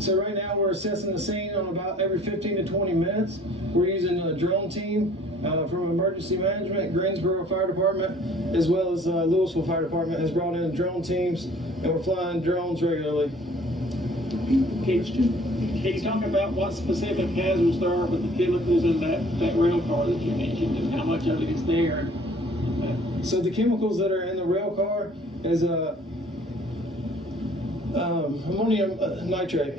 So right now we're assessing the scene on about every 15 to 20 minutes. We're using a drone team from Emergency Management, Greensboro Fire Department, as well as Louisville Fire Department has brought in drone teams, and we're flying drones regularly. Can you talk about what specific hazards there are with the chemicals in that rail car that you mentioned, and how much of it is there? So the chemicals that are in the rail car is ammonium nitrate.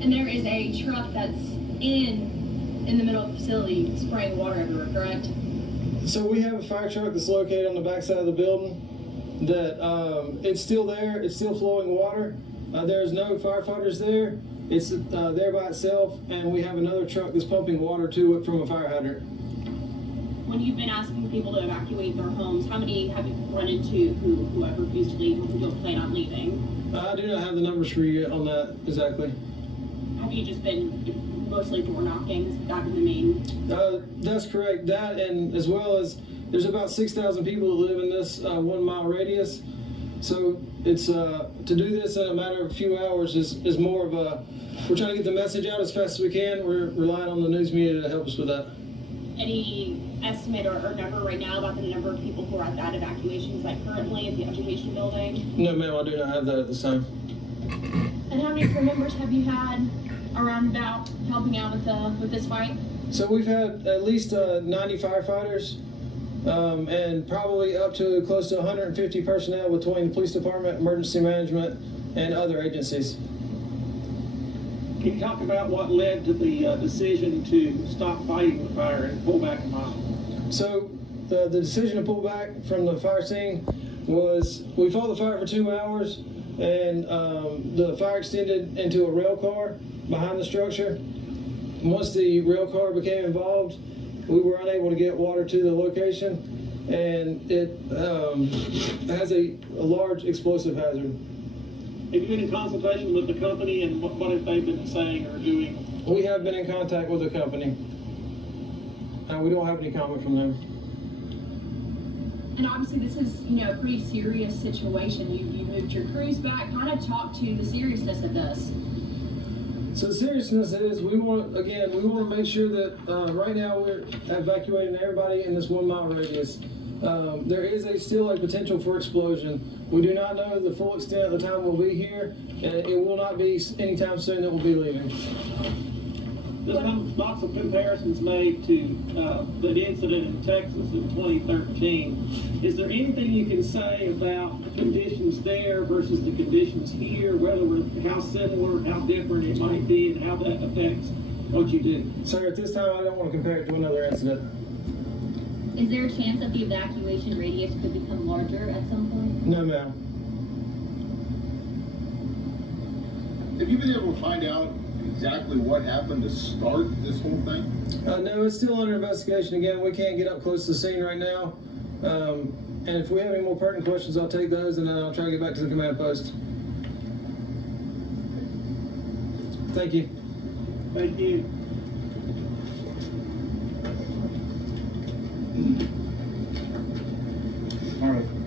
And there is a truck that's in the middle of the facility spraying water everywhere, correct? So we have a fire truck that's located on the backside of the building that it's still there, it's still flowing water. There's no firefighters there. It's there by itself, and we have another truck that's pumping water to it from a fire hydrant. When you've been asking people to evacuate their homes, how many have you run into who have refused to leave or who don't plan on leaving? I do not have the numbers for you on that exactly. Have you just been mostly door knocking? Has that been the main? That's correct. That, and as well as there's about 6,000 people that live in this 1 mile radius. So it's to do this in a matter of a few hours is more of a, we're trying to get the message out as fast as we can. We're relying on the news media to help us with that. Any estimate or number right now about the number of people who are at that evacuation site currently at the education building? No, ma'am, I do not have that at this time. And how many crew members have you had around about helping out with this fight? So we've had at least 90 firefighters and probably up to close to 150 personnel between the police department, emergency management, and other agencies. Can you talk about what led to the decision to stop fighting the fire and pull back a mile? So the decision to pull back from the fire scene was, we fought the fire for 2 hours, and the fire extended into a rail car behind the structure. Once the rail car became involved, we were unable to get water to the location, and it has a large explosive hazard. Have you been in consultation with the company, and what have they been saying or doing? We have been in contact with the company. We don't have any comment from them. And obviously this is, a pretty serious situation. You moved your crews back. Kind of talk to the seriousness of this. So the seriousness is we want to make sure that right now we're evacuating everybody in this 1 mile radius. There is still a potential for explosion. We do not know the full extent of the time we'll be here, and it will not be anytime soon that we'll be leaving. There's been lots of comparisons made to the incident in Texas in 2013. Is there anything you can say about the conditions there versus the conditions here, how similar, how different it might be, and how that affects what you do? Sir, at this time I don't want to compare it to another incident. Is there a chance that the evacuation radius could become larger at some point? No, ma'am. Have you been able to find out exactly what happened to start this whole thing? No, it's still under investigation. Again, we can't get up close to the scene right now. And if we have any more pertinent questions, I'll take those, and then I'll try to get back to the command post. Thank you. Thank you.